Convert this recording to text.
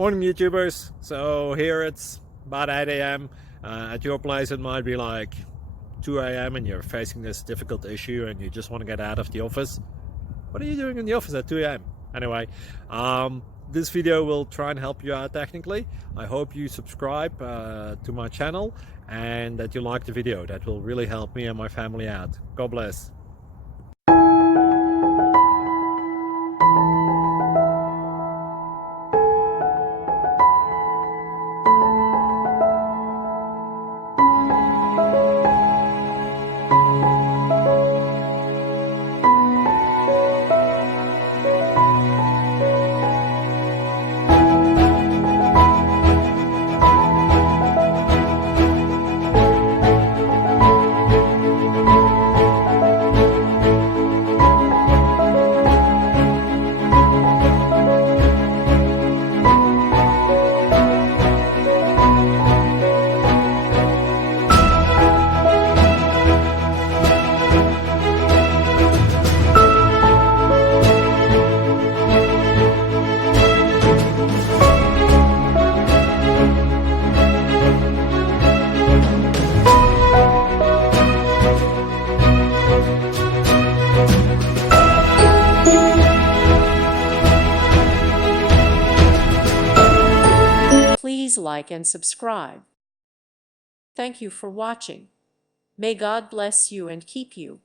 Morning YouTubers. So here it's about 8 a.m. At your place it might be like 2 a.m. and you're facing this difficult issue and you just want to get out of the office. What are you doing in the office at 2 a.m.? Anyway, this video will try and help you out technically. I hope you subscribe to my channel and that you like the video. That will really help me and my family out. God bless. Please like and subscribe. Thank you for watching. May God bless you and keep you.